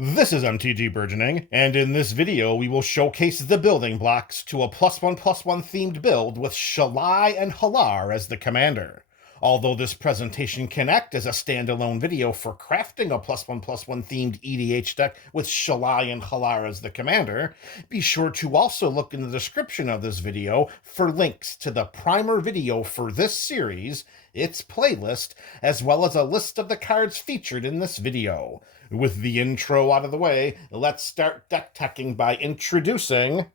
This is MTG Burgeoning, and in this video we will showcase the building blocks to a +1/+1 themed build with Shalai and Hallar as the commander. Although this presentation can act as a standalone video for crafting a +1/+1 themed EDH deck with Shalai and Hallar as the commander, be sure to also look in the description of this video for links to the primer video for this series, its playlist, as well as a list of the cards featured in this video. With the intro out of the way, let's start deck teching by introducing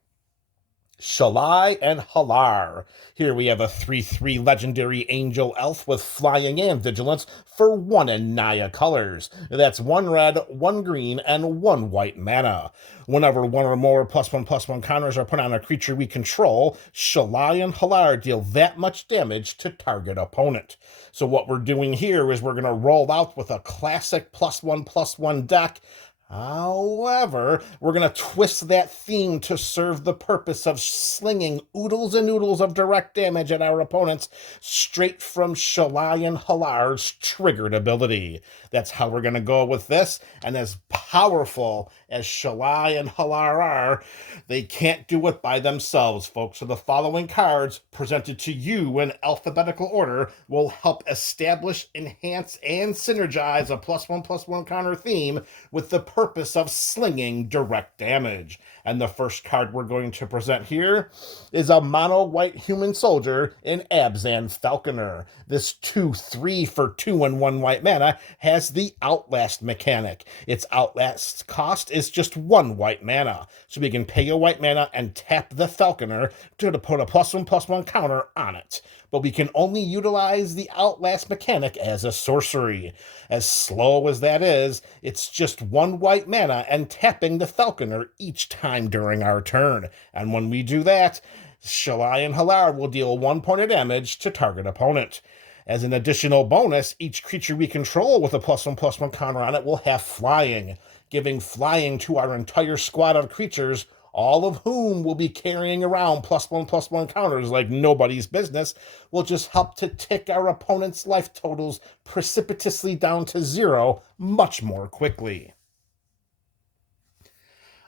Shalai and Hallar. Here we have a 3/3 legendary angel elf with flying and vigilance for 1 in Naya colors. That's 1 red, 1 green, and 1 white mana. Whenever 1 or more +1/+1 counters are put on a creature we control, Shalai and Hallar deal that much damage to target opponent. So what we're doing here is we're going to roll out with a classic +1/+1 deck. However, we're going to twist that theme to serve the purpose of slinging oodles and oodles of direct damage at our opponents straight from Shalai and Hallar's triggered ability. That's how we're going to go with this, and as powerful as Shalai and Hallar are, they can't do it by themselves, folks. So the following cards, presented to you in alphabetical order, will help establish, enhance, and synergize a +1/+1 counter theme with the purpose of slinging direct damage. And the first card we're going to present here is a mono white human soldier in Abzan Falconer. This 2/3 for 2 and 1 white mana has the Outlast mechanic. Its Outlast cost is just 1 white mana, so we can pay a white mana and tap the Falconer to put a +1/+1 counter on it. But we can only utilize the Outlast mechanic as a sorcery. As slow as that is, it's just 1 white mana and tapping the Falconer each time during our turn. And when we do that, Shalai and Hallar will deal 1 point of damage to target opponent. As an additional bonus, each creature we control with a +1/+1 counter on it will have flying, giving flying to our entire squad of creatures, all of whom will be carrying around +1/+1 counters like nobody's business, will just help to tick our opponent's life totals precipitously down to 0 much more quickly.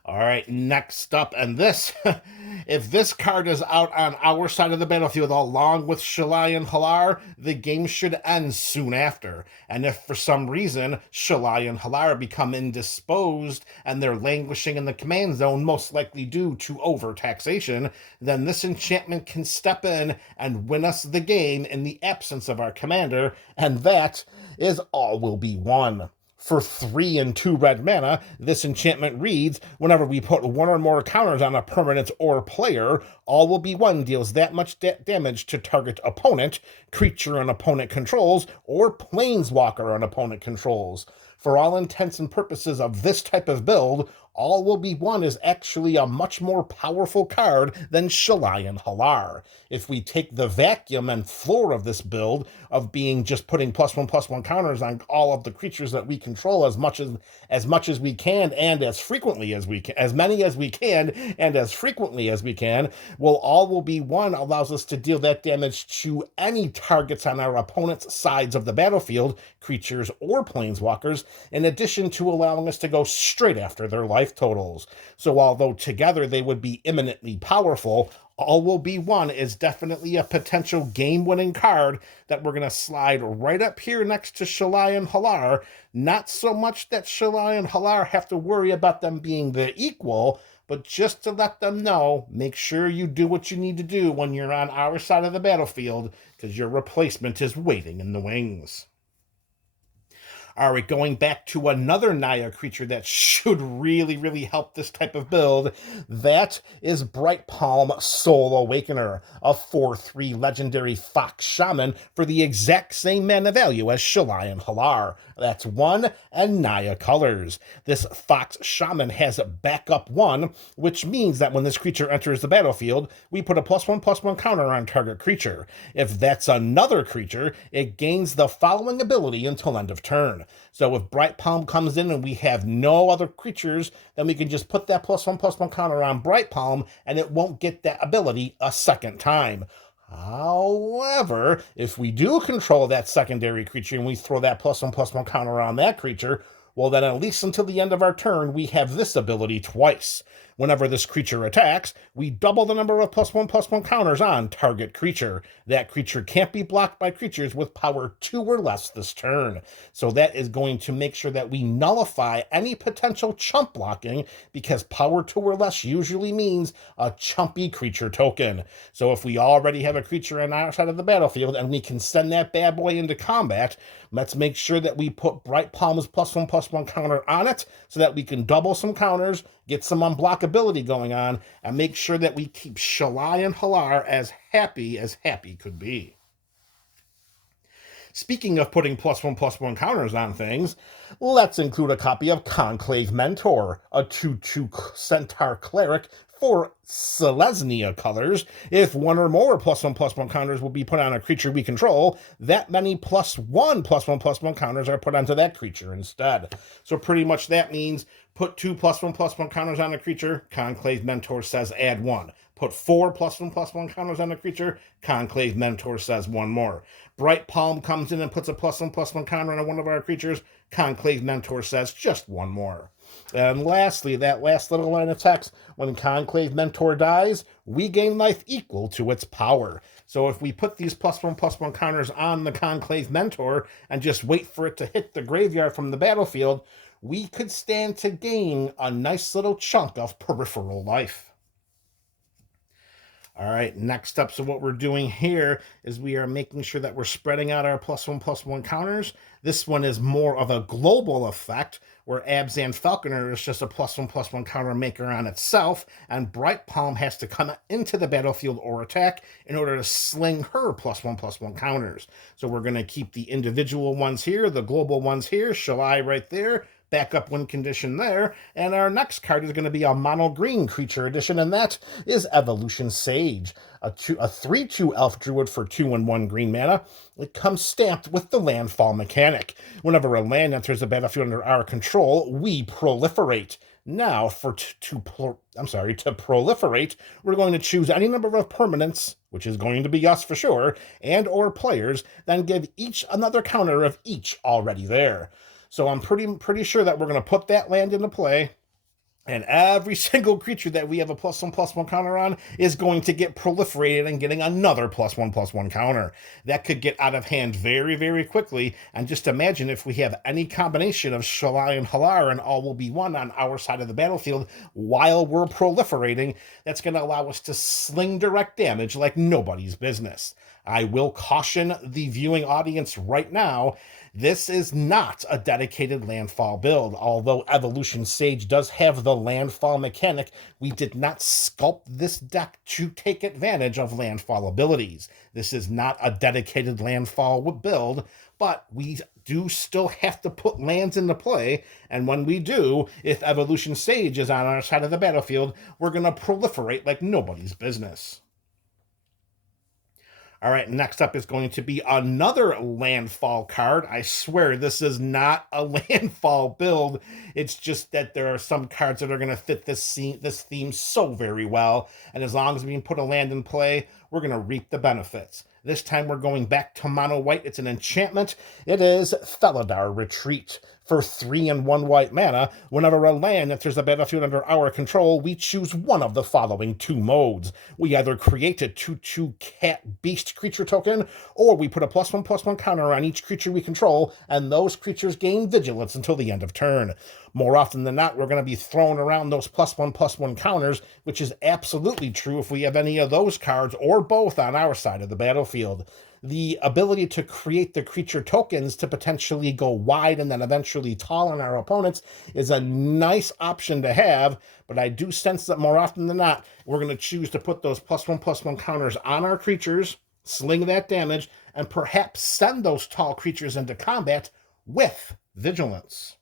All right, next up, and this, if this card is out on our side of the battlefield along with Shalai and Hallar, the game should end soon after. And if for some reason Shalai and Hallar become indisposed and they're languishing in the command zone, most likely due to overtaxation, then this enchantment can step in and win us the game in the absence of our commander, and that is all will be won. For 3 and 2 red mana, this enchantment reads, whenever we put 1 or more counters on a permanent or player, all will be won deals that much damage to target opponent, creature an opponent controls, or planeswalker an opponent controls. For all intents and purposes of this type of build, all will be won is actually a much more powerful card than Shalai and Hallar. If we take the vacuum and floor of this build of being just putting +1/+1 counters on all of the creatures that we control as much as we can and as frequently as we can, as many as we can and as frequently as we can, well, all will be won allows us to deal that damage to any targets on our opponent's sides of the battlefield, creatures or planeswalkers, in addition to allowing us to go straight after their life totals. So although together they would be eminently powerful, all will be won is definitely a potential game-winning card that we're going to slide right up here next to Shalai and Hallar. Not so much that Shalai and Hallar have to worry about them being the equal, but just to let them know, make sure you do what you need to do when you're on our side of the battlefield, because your replacement is waiting in the wings. All right, going back to another Naya creature that should really help this type of build, that is Brightpalm Soul Awakener, a 4/3 legendary Fox Shaman for the exact same mana value as Shalai and Hallar. That's 1 and Naya colors. This Fox Shaman has backup 1, which means that when this creature enters the battlefield, we put a +1/+1 counter on target creature. If that's another creature, it gains the following ability until end of turn. So if Brightpalm comes in and we have no other creatures, then we can just put that +1/+1 counter on Brightpalm and it won't get that ability a second time. However, if we do control that secondary creature and we throw that +1/+1 counter on that creature, Well, then at least until the end of our turn, we have this ability twice. Whenever this creature attacks, we double the number of +1/+1 counters on target creature. That creature can't be blocked by creatures with power 2 or less this turn. So that is going to make sure that we nullify any potential chump blocking, because power 2 or less usually means a chumpy creature token. So if we already have a creature on our side of the battlefield and we can send that bad boy into combat, let's make sure that we put Bright Palm's +1/+1 counter on it so that we can double some counters, get some unblockability going on, and make sure that we keep Shalai and Hallar as happy could be. Speaking of putting +1/+1 counters on things, let's include a copy of Conclave Mentor, a 2/2 Centaur Cleric for Selesnya colors. If one or more +1/+1 counters will be put on a creature we control, that many +1/+1 counters are put onto that creature instead. So pretty much that means put 2 +1/+1 counters on a creature, Conclave Mentor says add 1. Put 4 +1/+1 counters on a creature, Conclave Mentor says 1 more. Bright Palm comes in and puts a +1/+1 counter on one of our creatures, Conclave Mentor says just 1 more. And lastly, that last little line of text, when Conclave Mentor dies, we gain life equal to its power. So if we put these +1/+1 counters on the Conclave Mentor and just wait for it to hit the graveyard from the battlefield, we could stand to gain a nice little chunk of peripheral life. All right, next up, so what we're doing here is we are making sure that we're spreading out our +1/+1 counters. This one is more of a global effect, where Abzan Falconer is just a +1/+1 counter maker on itself, and Bright Palm has to come into the battlefield or attack in order to sling her +1/+1 counters. So we're going to keep the individual ones here, the global ones here, Shalai right there, backup win condition there, and our next card is going to be a mono green creature edition, and that is Evolution Sage, a 3/2 elf druid for 2 and 1 green mana. It comes stamped with the landfall mechanic. Whenever a land enters the battlefield under our control, we proliferate. Now, to proliferate, we're going to choose any number of permanents, which is going to be us for sure, and or players, then give each another counter of each already there. So I'm pretty sure that we're going to put that land into play, and every single creature that we have a +1/+1 counter on is going to get proliferated and getting another +1/+1 counter. That could get out of hand very, very quickly, and just imagine if we have any combination of Shalai and Hallar and all will be one on our side of the battlefield while we're proliferating, that's going to allow us to sling direct damage like nobody's business. I will caution the viewing audience right now, this is not a dedicated landfall build. Although Evolution Sage does have the landfall mechanic, we did not sculpt this deck to take advantage of landfall abilities. This is not a dedicated landfall build, but we do still have to put lands into play, and when we do, if Evolution Sage is on our side of the battlefield, we're going to proliferate like nobody's business. All right, next up is going to be another landfall card. I swear this is not a landfall build. It's just that there are some cards that are going to fit this theme so very well. And as long as we can put a land in play, we're going to reap the benefits. This time we're going back to mono white. It's an enchantment. It is Felidar Retreat. For 3 and 1 white mana, whenever a land enters the battlefield under our control, we choose one of the following 2 modes. We either create a 2/2 cat beast creature token, or we put a +1/+1 counter on each creature we control, and those creatures gain vigilance until the end of turn. More often than not, we're going to be throwing around those +1/+1 counters, which is absolutely true if we have any of those cards or both on our side of the battlefield. The ability to create the creature tokens to potentially go wide and then eventually tall on our opponents is a nice option to have, but I do sense that more often than not, we're going to choose to put those +1/+1 counters on our creatures, sling that damage, and perhaps send those tall creatures into combat with vigilance.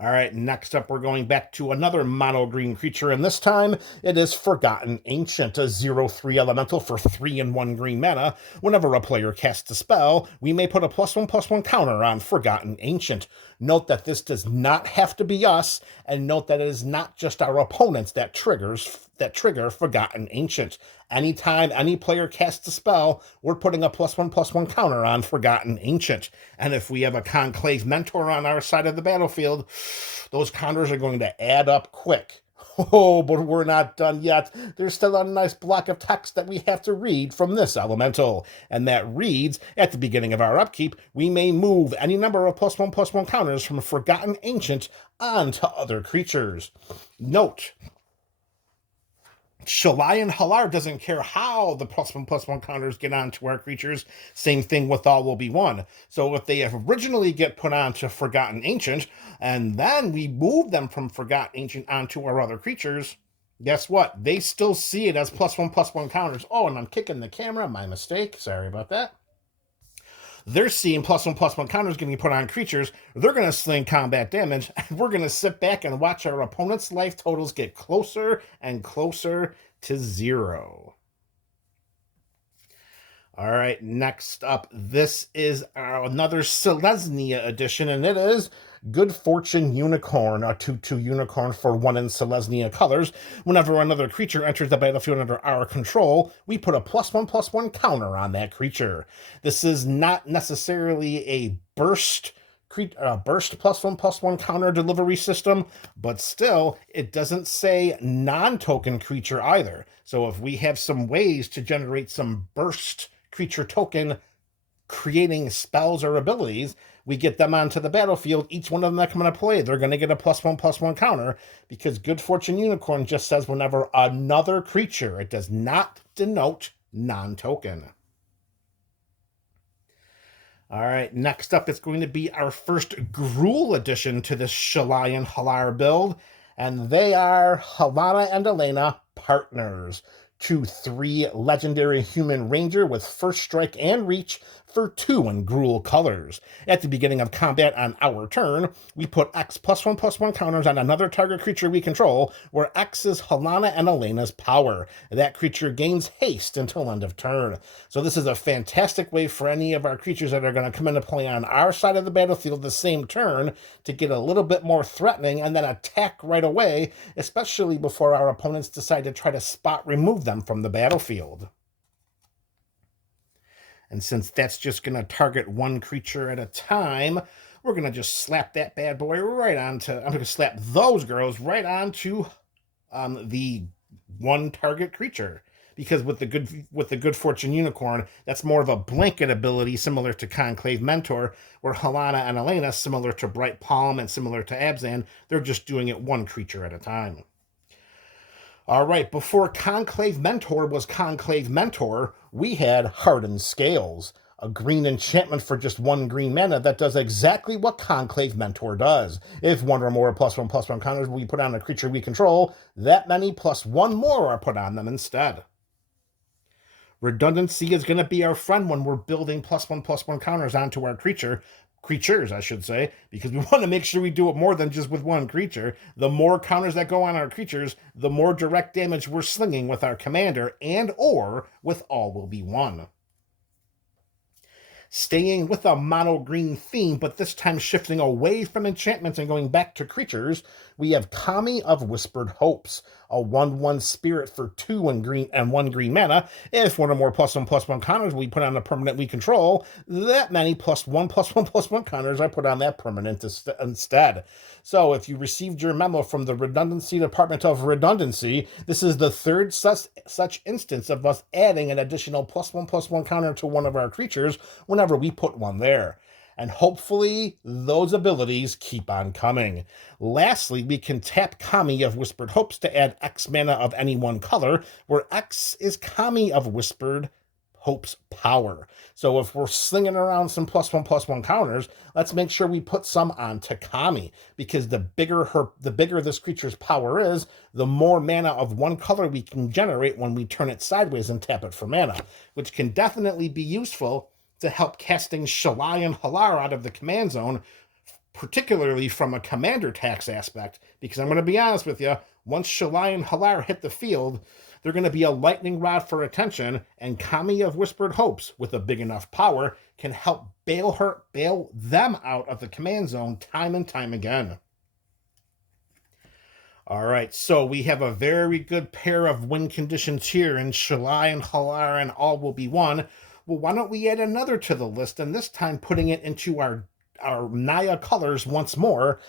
All right, next up, we're going back to another mono green creature, and this time it is Forgotten Ancient, a 0/3 elemental for 3 and 1 green mana. Whenever a player casts a spell, we may put a +1/+1 counter on Forgotten Ancient. Note that this does not have to be us, and note that it is not just our opponents that trigger Forgotten Ancient. Anytime any player casts a spell, we're putting a +1/+1 counter on Forgotten Ancient. And if we have a Conclave Mentor on our side of the battlefield, those counters are going to add up quick. Oh, but we're not done yet. There's still a nice block of text that we have to read from this elemental. And that reads, at the beginning of our upkeep, we may move any number of +1/+1 counters from Forgotten Ancient onto other creatures. Note, Shalai Hallar doesn't care how the +1/+1 counters get onto our creatures. Same thing with All Will Be One. So if they originally get put onto Forgotten Ancient, and then we move them from Forgotten Ancient onto our other creatures, guess what? They still see it as +1/+1 counters. Oh, and I'm kicking the camera. My mistake. Sorry about that. They're seeing +1/+1 counters getting put on creatures. They're going to sling combat damage, and we're going to sit back and watch our opponent's life totals get closer and closer to 0. All right, next up, this is another Selesnya edition, and it is Good Fortune Unicorn, a 2/2 unicorn for 1 in Selesnya colors. Whenever another creature enters the battlefield under our control, we put a +1/+1 counter on that creature. This is not necessarily a burst +1/+1 counter delivery system, but still, it doesn't say non-token creature either. So if we have some ways to generate some burst creature token creating spells or abilities, we get them onto the battlefield. Each one of them that come into play, they're going to get a +1/+1 counter, because Good Fortune Unicorn just says whenever another creature. It does not denote non-token. All right, next up, it's going to be our first Gruul addition to this Shalai Hallar build, and they are Helena and Elena Partners. 2/3 legendary human ranger with first strike and reach for 2 in Gruul colors. At the beginning of combat on our turn, we put X +1/+1 counters on another target creature we control, where X is Helena and Elena's power. That creature gains haste until end of turn. So this is a fantastic way for any of our creatures that are going to come into play on our side of the battlefield the same turn to get a little bit more threatening and then attack right away, especially before our opponents decide to try to spot remove them from the battlefield. And since that's just going to target one creature at a time, we're going to just slap that bad boy right onto, I'm going to slap those girls right onto the one target creature. Because with the Good Fortune Unicorn, that's more of a blanket ability similar to Conclave Mentor, where Helena and Elena, similar to Bright Palm and similar to Abzan, they're just doing it one creature at a time. All right, before Conclave Mentor was Conclave Mentor, we had Hardened Scales, a green enchantment for just 1 green mana that does exactly what Conclave Mentor does. If 1 or more +1/+1 counters we put on a creature we control, that many +1 more are put on them instead. Redundancy is going to be our friend when we're building +1/+1 counters onto our creatures, I should say, because we want to make sure we do it more than just with one creature. The more counters that go on our creatures, the more direct damage we're slinging with our commander and or with All Will Be One. Staying with a mono green theme, but this time shifting away from enchantments and going back to creatures, we have Kami of Whispered Hopes, a 1/1 spirit for 2 and 1 green mana. If 1 or more +1/+1 counters we put on a permanent we control, that many +1/+1/+1 counters are put on that permanent instead. So if you received your memo from the Redundancy Department of Redundancy, this is the third such instance of us adding an additional +1/+1 counter to one of our creatures whenever we put one there. And hopefully those abilities keep on coming. Lastly, we can tap Kami of Whispered Hopes to add X mana of any one color, where X is Kami of Whispered Hope's power. So if we're slinging around some +1/+1 counters, let's make sure we put some onto Kami, because the bigger this creature's power is, the more mana of one color we can generate when we turn it sideways and tap it for mana, which can definitely be useful to help casting Shalai and Hallar out of the command zone, particularly from a commander tax aspect, because I'm going to be honest with you, once Shalai and Hallar hit the field, they're going to be a lightning rod for attention, and Kami of Whispered Hopes, with a big enough power, can help bail them out of the command zone time and time again. All right, so we have a very good pair of win conditions here in Shalai and Hallar, and all will be one. Well, why don't we add another to the list, and this time putting it into our Naya colors once more,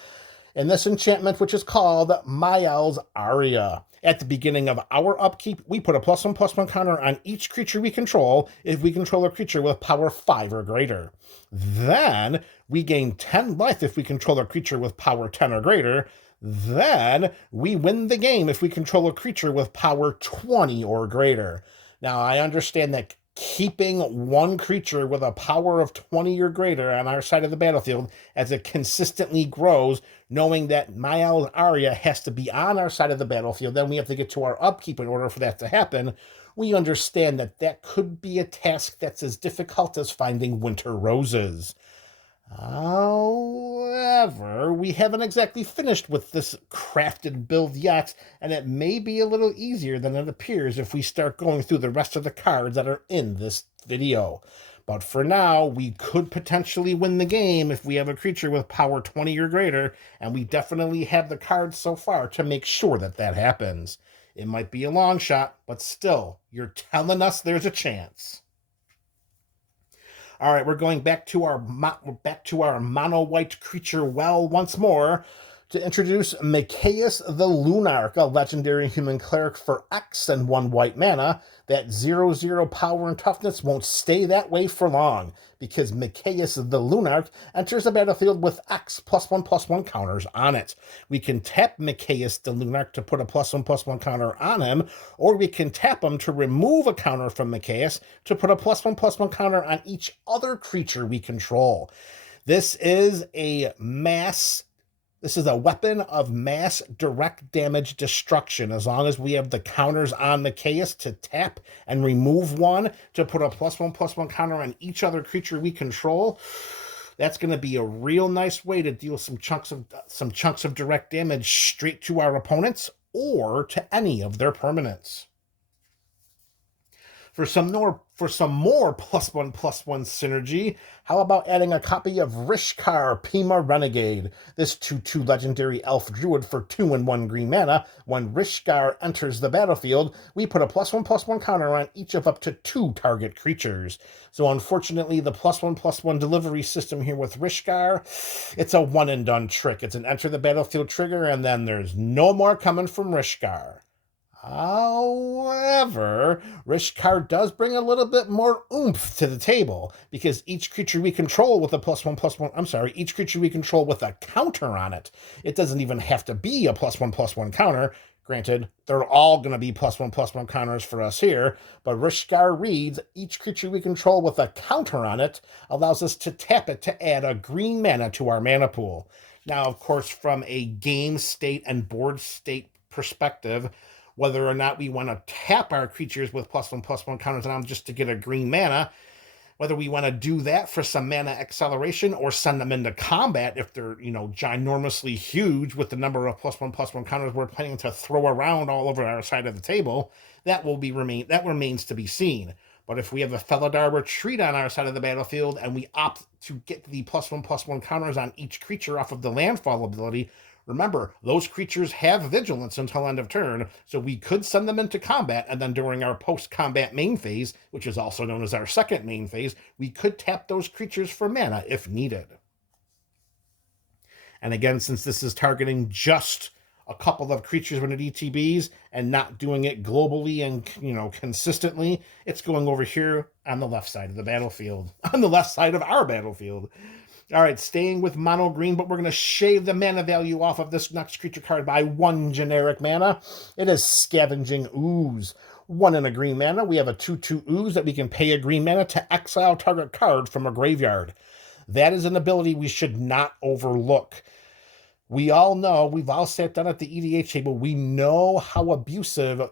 in this enchantment, which is called Mael's Aria. At the beginning of our upkeep, we put a +1/+1 counter on each creature we control if we control a creature with power 5 or greater. Then we gain 10 life if we control a creature with power 10 or greater. Then we win the game if we control a creature with power 20 or greater. Now, I understand that keeping one creature with a power of 20 or greater on our side of the battlefield as it consistently grows, knowing that Mael's Aria has to be on our side of the battlefield, then we have to get to our upkeep in order for that to happen. We understand that that could be a task that's as difficult as finding winter roses. However, we haven't exactly finished with this crafted build yet, and it may be a little easier than it appears if we start going through the rest of the cards that are in this video. But for now, we could potentially win the game if we have a creature with power 20 or greater, and we definitely have the cards so far to make sure that that happens. It might be a long shot, but still, you're telling us there's a chance. All right, we're going back to our mono white creature well once more to introduce Mikaeus the Lunarch, a legendary human cleric for X and 1 white mana. That 0/0 power and toughness won't stay that way for long, because Mikaeus the Lunarch enters the battlefield with X +1/+1 counters on it. We can tap Mikaeus the Lunarch to put a +1/+1 counter on him, or we can tap him to remove a counter from Mikaeus to put a +1/+1 counter on each other creature we control. This is a weapon of mass direct damage destruction. As long as we have the counters on Mikaeus to tap and remove one to put a +1/+1 counter on each other creature we control, that's going to be a real nice way to deal some chunks of direct damage straight to our opponents or to any of their permanents. For some more +1/+1 synergy, how about adding a copy of Rishkar, Pima Renegade? This 2/2 legendary elf druid for 2 and 1 green mana. When Rishkar enters the battlefield, we put a +1/+1 counter on each of up to 2 target creatures. So unfortunately, the +1/+1 delivery system here with Rishkar, it's a one and done trick. It's an enter the battlefield trigger, and then there's no more coming from Rishkar. However, Rishkar does bring a little bit more oomph to the table, because each creature we control with a each creature we control with a counter on it, it doesn't even have to be a +1/+1 counter. Granted, they're all going to be +1/+1 counters for us here, but Rishkar reads each creature we control with a counter on it allows us to tap it to add a green mana to our mana pool. Now, of course, from a game state and board state perspective, whether or not we want to tap our creatures with +1/+1 counters on them just to get a green mana, whether we want to do that for some mana acceleration or send them into combat if they're, ginormously huge with the number of +1/+1 counters we're planning to throw around all over our side of the table, that remains to be seen. But if we have a Felidar Retreat on our side of the battlefield and we opt to get the +1/+1 counters on each creature off of the landfall ability, remember, those creatures have vigilance until end of turn, so we could send them into combat, and then during our post-combat main phase, which is also known as our second main phase, we could tap those creatures for mana if needed. And again, since this is targeting just a couple of creatures when it ETBs and not doing it globally and, consistently, it's going over here on the left side of the battlefield, on the left side of our battlefield. All right, staying with mono green, but we're going to shave the mana value off of this next creature card by 1 generic mana. It is Scavenging Ooze. 1 and a green mana. We have a 2/2 Ooze that we can pay a green mana to exile target card from a graveyard. That is an ability we should not overlook. We all know, we've all sat down at the EDH table, we know how abusive,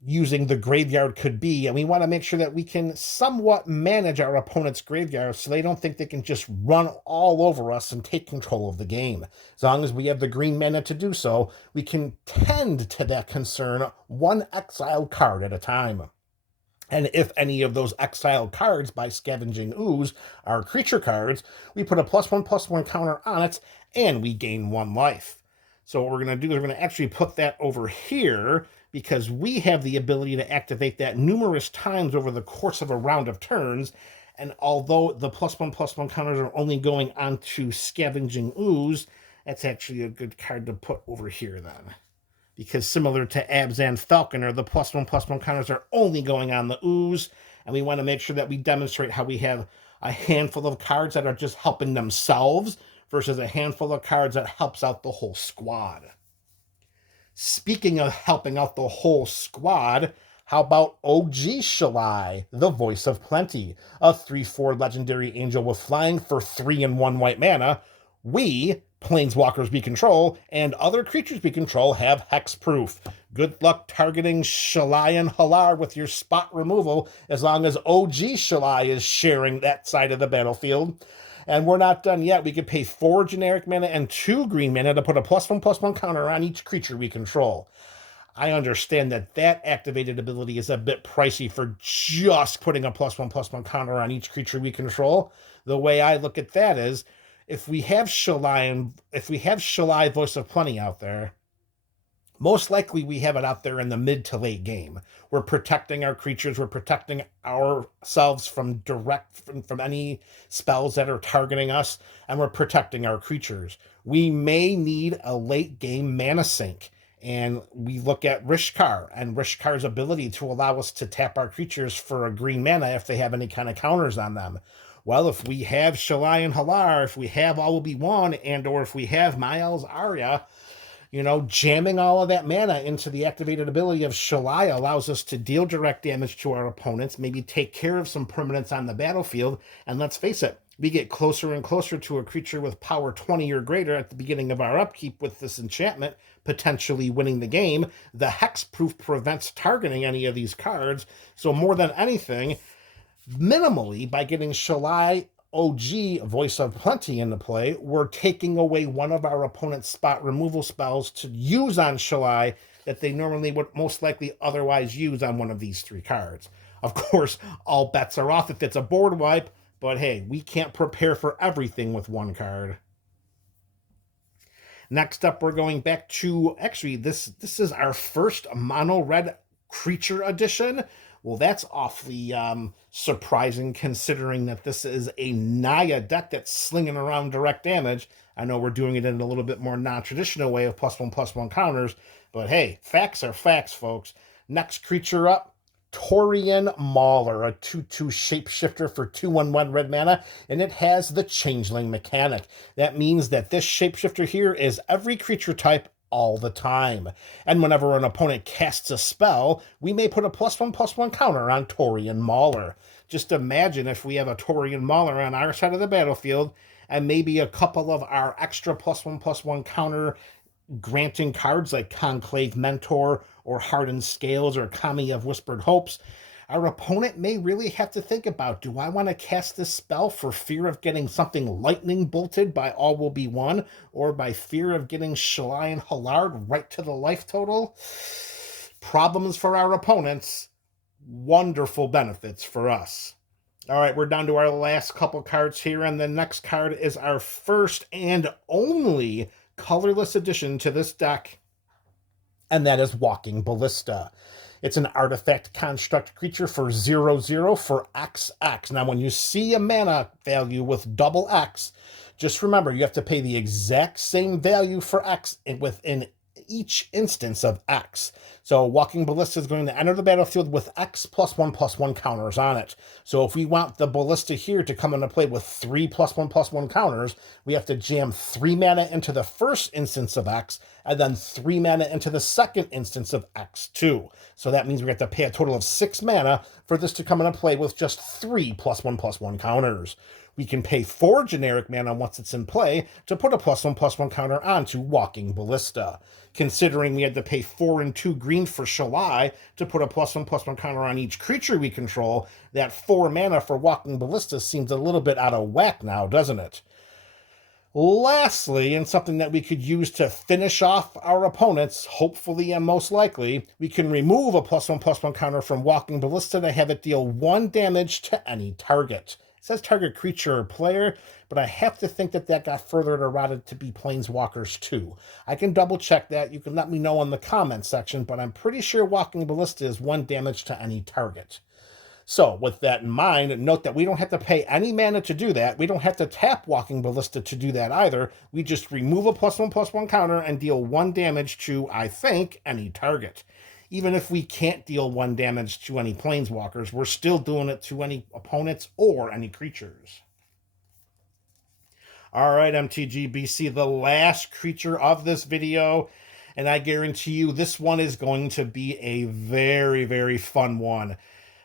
using the graveyard could be, and we want to make sure that we can somewhat manage our opponent's graveyard so they don't think they can just run all over us and take control of the game. As long as we have the green mana to do so, we can tend to that concern 1 exiled card at a time. And if any of those exiled cards by Scavenging Ooze are creature cards, we put a +1/+1 counter on it, and we gain 1 life. So what we're going to do is we're going to actually put that over here because we have the ability to activate that numerous times over the course of a round of turns. And although the +1/+1 counters are only going on to Scavenging Ooze, that's actually a good card to put over here then. Because similar to Abzan Falconer, the +1/+1 counters are only going on the Ooze, and we want to make sure that we demonstrate how we have a handful of cards that are just helping themselves versus a handful of cards that helps out the whole squad. Speaking of helping out the whole squad, how about OG Shalai, the Voice of Plenty, a 3/4 legendary angel with flying for 3 and 1 white mana. We, planeswalkers we control, and other creatures we control have hexproof. Good luck targeting Shalai and Hallar with your spot removal as long as OG Shalai is sharing that side of the battlefield. And we're not done yet. We could pay 4 generic mana and 2 green mana to put a +1/+1 counter on each creature we control. I understand that that activated ability is a bit pricey for just putting a +1/+1 counter on each creature we control. The way I look at that is, if we have Shalai Voice of Plenty out there, most likely we have it out there in the mid to late game. We're protecting our creatures, we're protecting ourselves from any spells that are targeting us, and we're protecting our creatures. We may need a late game mana sink, and we look at Rishkar and Rishkar's ability to allow us to tap our creatures for a green mana if they have any kind of counters on them. Well, if we have Shalai and Hallar, if we have All Will Be One, and or if we have Mael's Aria, jamming all of that mana into the activated ability of Shalai allows us to deal direct damage to our opponents, maybe take care of some permanents on the battlefield, and let's face it, we get closer and closer to a creature with power 20 or greater at the beginning of our upkeep with this enchantment, potentially winning the game. The hexproof prevents targeting any of these cards, so more than anything, minimally, by getting Shalai OG Voice of Plenty into play, we're taking away one of our opponent's spot removal spells to use on Shalai that they normally would most likely otherwise use on one of these 3 cards. Of course, all bets are off if it's a board wipe, but hey, we can't prepare for everything with 1 card. Next up, we're going back to, actually, this is our first mono red creature edition. Well, that's awfully surprising considering that this is a Naya deck that's slinging around direct damage. I know we're doing it in a little bit more non-traditional way of +1/+1 counters, but hey, facts are facts, folks. Next creature up, Taurian Mauler, a 2/2 shapeshifter for 2/1/1 red mana, and it has the changeling mechanic. That means that this shapeshifter here is every creature type all the time. And whenever an opponent casts a spell, we may put a +1/+1 counter on Taurian Mauler. Just imagine if we have a Taurian Mauler on our side of the battlefield, and maybe a couple of our extra +1/+1 counter granting cards like Conclave Mentor or Hardened Scales or Kami of Whispered Hopes. Our opponent may really have to think about, do I want to cast this spell for fear of getting something lightning bolted by All Will Be One, or by fear of getting Shalai and Hallar right to the life total? Problems for our opponents, wonderful benefits for us. All right, we're down to our last couple cards here, and the next card is our first and only colorless addition to this deck, and that is Walking Ballista. It's an artifact construct creature for 0/0 for XX. Now, when you see a mana value with double X, just remember you have to pay the exact same value for X within each instance of X. So Walking Ballista is going to enter the battlefield with X +1/+1 counters on it. So if we want the Ballista here to come into play with 3 +1/+1 counters, we have to jam 3 mana into the first instance of X, and then 3 mana into the second instance of X2. So that means we have to pay a total of 6 mana for this to come into play with just 3 +1/+1 counters. We can pay 4 generic mana once it's in play to put a +1/+1 counter onto Walking Ballista. Considering we had to pay 4 and 2 green for Shalai to put a +1/+1 counter on each creature we control, that 4 mana for Walking Ballista seems a little bit out of whack now, doesn't it? Lastly, and something that we could use to finish off our opponents, hopefully and most likely, we can remove a +1/+1 counter from Walking Ballista to have it deal 1 damage to any target. It says target creature or player, but I have to think that that got further eroded to be planeswalkers too. I can double check that. You can let me know in the comments section, but I'm pretty sure Walking Ballista is 1 damage to any target. So with that in mind, note that we don't have to pay any mana to do that. We don't have to tap Walking Ballista to do that either. We just remove a +1/+1 counter and deal 1 damage to, I think, any target. Even if we can't deal 1 damage to any planeswalkers, we're still doing it to any opponents or any creatures. All right, MTGBC, the last creature of this video, and I guarantee you this one is going to be a very, very fun one.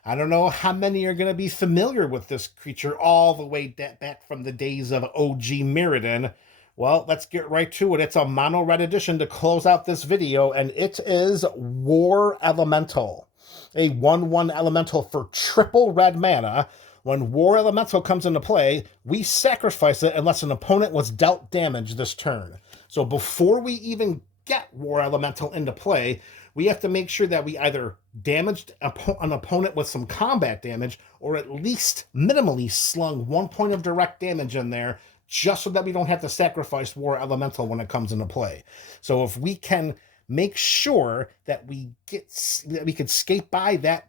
I don't know how many are going to be familiar with this creature all the way back from the days of OG Mirrodin. Well, let's get right to it. It's a mono red edition to close out this video, and it is War Elemental. A 1/1 elemental for triple red mana. When War Elemental comes into play, we sacrifice it unless an opponent was dealt damage this turn. So before we even get War Elemental into play, we have to make sure that we either damaged an opponent with some combat damage or at least minimally slung 1 point of direct damage in there just so that we don't have to sacrifice War Elemental when it comes into play. So if we can make sure that we can skate by that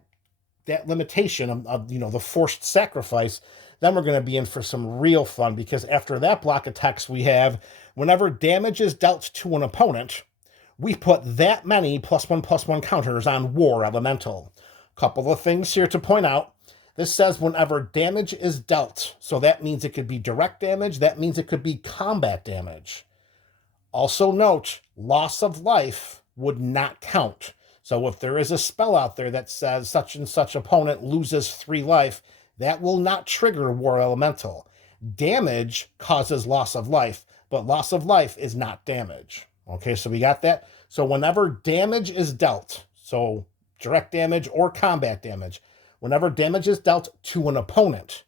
limitation of the forced sacrifice, then we're going to be in for some real fun, because after that block of text we have, whenever damage is dealt to an opponent, we put that many +1/+1 counters on War Elemental. Couple of things here to point out. This says whenever damage is dealt. So that means it could be direct damage. That means it could be combat damage. Also note, loss of life would not count. So if there is a spell out there that says such and such opponent loses 3 life, that will not trigger War Elemental. Damage causes loss of life, but loss of life is not damage. Okay, so we got that. So whenever damage is dealt, so direct damage or combat damage, whenever damage is dealt to an opponent,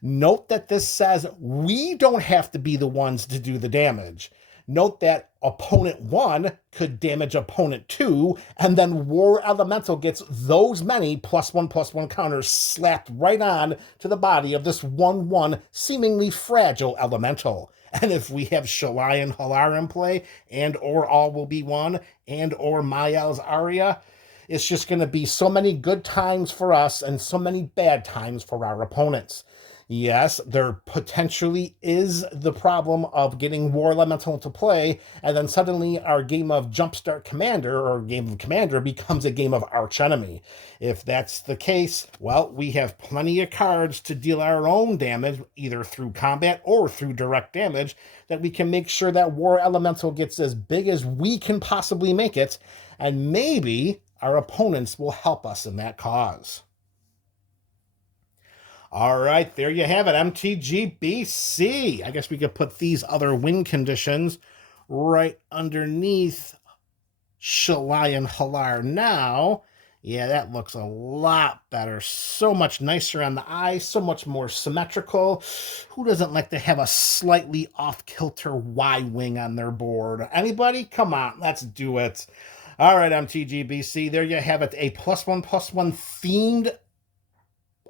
note that this says we don't have to be the ones to do the damage. Note that opponent 1 could damage opponent 2, and then War Elemental gets those many +1/+1 counters slapped right on to the body of this 1/1 seemingly fragile elemental. And if we have Shalai and Hallar in play, and or All Will Be One, and or Mael's Aria, it's just going to be so many good times for us and so many bad times for our opponents. Yes, there potentially is the problem of getting War Elemental into play, and then suddenly our game of Jumpstart Commander or game of Commander becomes a game of Archenemy. If that's the case, well, we have plenty of cards to deal our own damage, either through combat or through direct damage, that we can make sure that War Elemental gets as big as we can possibly make it, and maybe our opponents will help us in that cause. All right, there you have it, MTGBC. I guess we could put these other win conditions right underneath Shalai and Hallar now. Yeah, that looks a lot better. So much nicer on the eye, so much more symmetrical. Who doesn't like to have a slightly off-kilter Y-wing on their board? Anybody? Come on, let's do it. All right, MTGBC, there you have it. A +1/+1 themed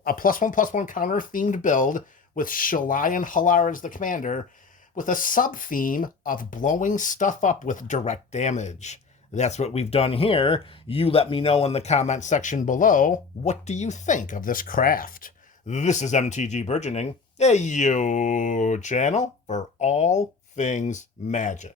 a +1/+1 counter themed build with Shalai and Hallar as the commander, with a sub-theme of blowing stuff up with direct damage. That's what we've done here. You let me know in the comment section below, what do you think of this craft? This is MTG Burgeoning, a channel for all things Magic.